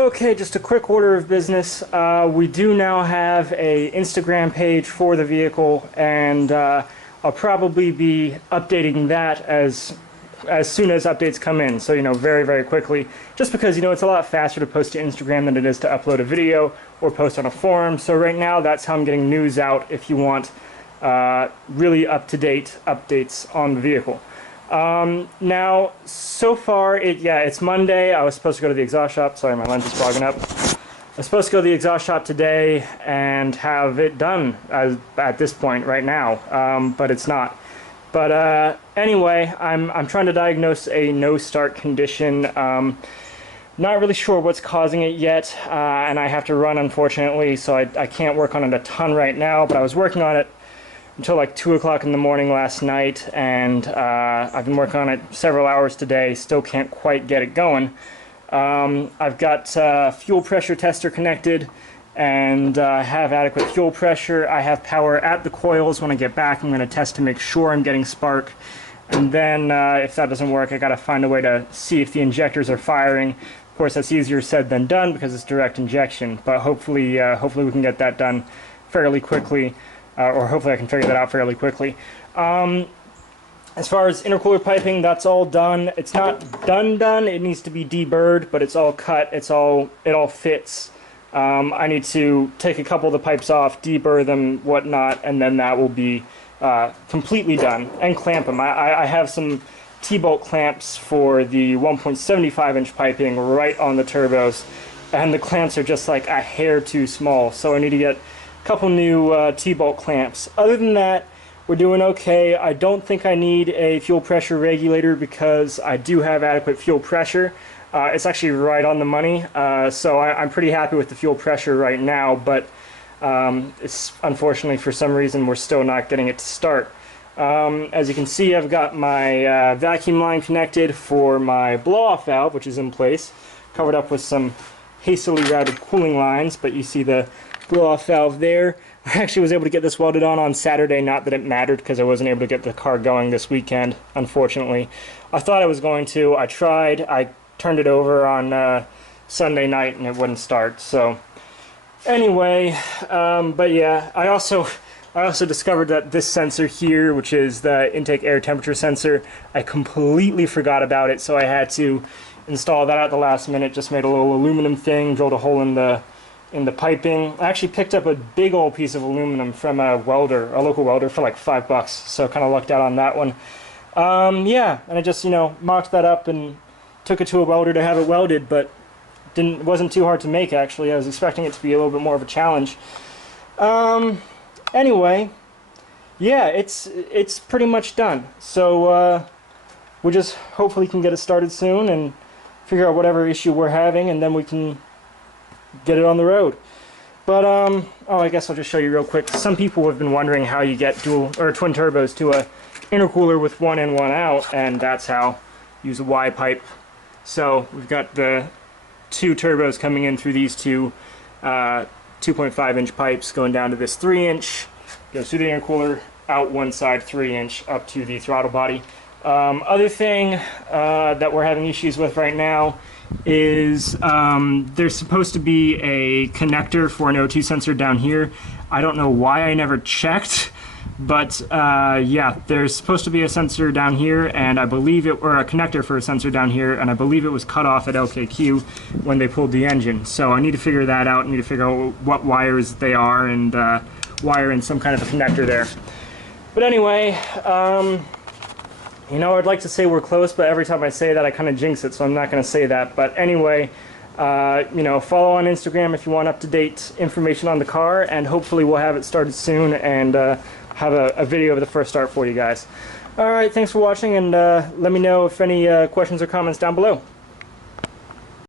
Okay, just a quick order of business. We do now have a Instagram page for the vehicle, and I'll probably be updating that as soon as updates come in. So, very, very quickly. Just because, it's a lot faster to post to Instagram than it is to upload a video or post on a forum. So right now, that's how I'm getting news out if you want really up-to-date updates on the vehicle. Now, so far, it's Monday. I was supposed to go to the exhaust shop. Sorry, my lens is fogging up. I was supposed to go to the exhaust shop today and have it done at this point right now, but it's not. But anyway, I'm trying to diagnose a no-start condition. Not really sure what's causing it yet, and I have to run, unfortunately, so I can't work on it a ton right now, but I was working on it until like 2 o'clock in the morning last night, and I've been working on it several hours today. Still can't quite get it going. I've got fuel pressure tester connected, and have adequate fuel pressure. I have power at the coils. When I get back, I'm going to test to make sure I'm getting spark, and then if that doesn't work, I got to find a way to see if the injectors are firing. Of course, that's easier said than done because it's direct injection, but hopefully we can get that done fairly quickly. Or hopefully I can figure that out fairly quickly. As far as intercooler piping, that's all done. It's not done. It needs to be deburred, but it's all cut. It all fits. I need to take a couple of the pipes off, deburr them, whatnot, and then that will be completely done. And clamp them. I have some T-bolt clamps for the 1.75-inch piping right on the turbos, and the clamps are just like a hair too small, so I need to get couple new T-bolt clamps. Other than that, we're doing okay. I don't think I need a fuel pressure regulator because I do have adequate fuel pressure. It's actually right on the money, so I'm pretty happy with the fuel pressure right now, but it's unfortunately for some reason we're still not getting it to start. As you can see, I've got my vacuum line connected for my blow-off valve, which is in place, covered up with some hastily routed cooling lines, but you see the blow-off valve there. I actually was able to get this welded on Saturday, not that it mattered because I wasn't able to get the car going this weekend, unfortunately. I thought I was going to. I tried. I turned it over on Sunday night and it wouldn't start. So anyway, but yeah, I also discovered that this sensor here, which is the intake air temperature sensor, I completely forgot about it, so I had to install that at the last minute. Just made a little aluminum thing, drilled a hole in the piping. I actually picked up a big old piece of aluminum from a local welder for like $5, so kind of lucked out on that one. Yeah, and I just, mocked that up and took it to a welder to have it welded, but it wasn't too hard to make, actually. I was expecting it to be a little bit more of a challenge. Anyway, yeah, it's pretty much done. So we just hopefully can get it started soon and figure out whatever issue we're having, and then we can get it on the road. But oh, I guess I'll just show you real quick. Some people have been wondering how you get twin turbos to a intercooler with one in, one out, and that's how. Use a Y pipe. So we've got the two turbos coming in through these two 2.5-inch pipes going down to this 3-inch, goes through the intercooler, out one side 3-inch up to the throttle body. Other thing that we're having issues with right now is there's supposed to be a connector for an O2 sensor down here. I don't know why I never checked, but yeah, there's supposed to be a sensor down here, and I believe or a connector for a sensor down here, and I believe it was cut off at LKQ when they pulled the engine. So I need to figure that out. I need to figure out what wires they are and wire in some kind of a connector there. But anyway, I'd like to say we're close, but every time I say that I kind of jinx it, so I'm not going to say that. But anyway, follow on Instagram if you want up-to-date information on the car, and hopefully we'll have it started soon and have a video of the first start for you guys. Alright, thanks for watching, and let me know if any questions or comments down below.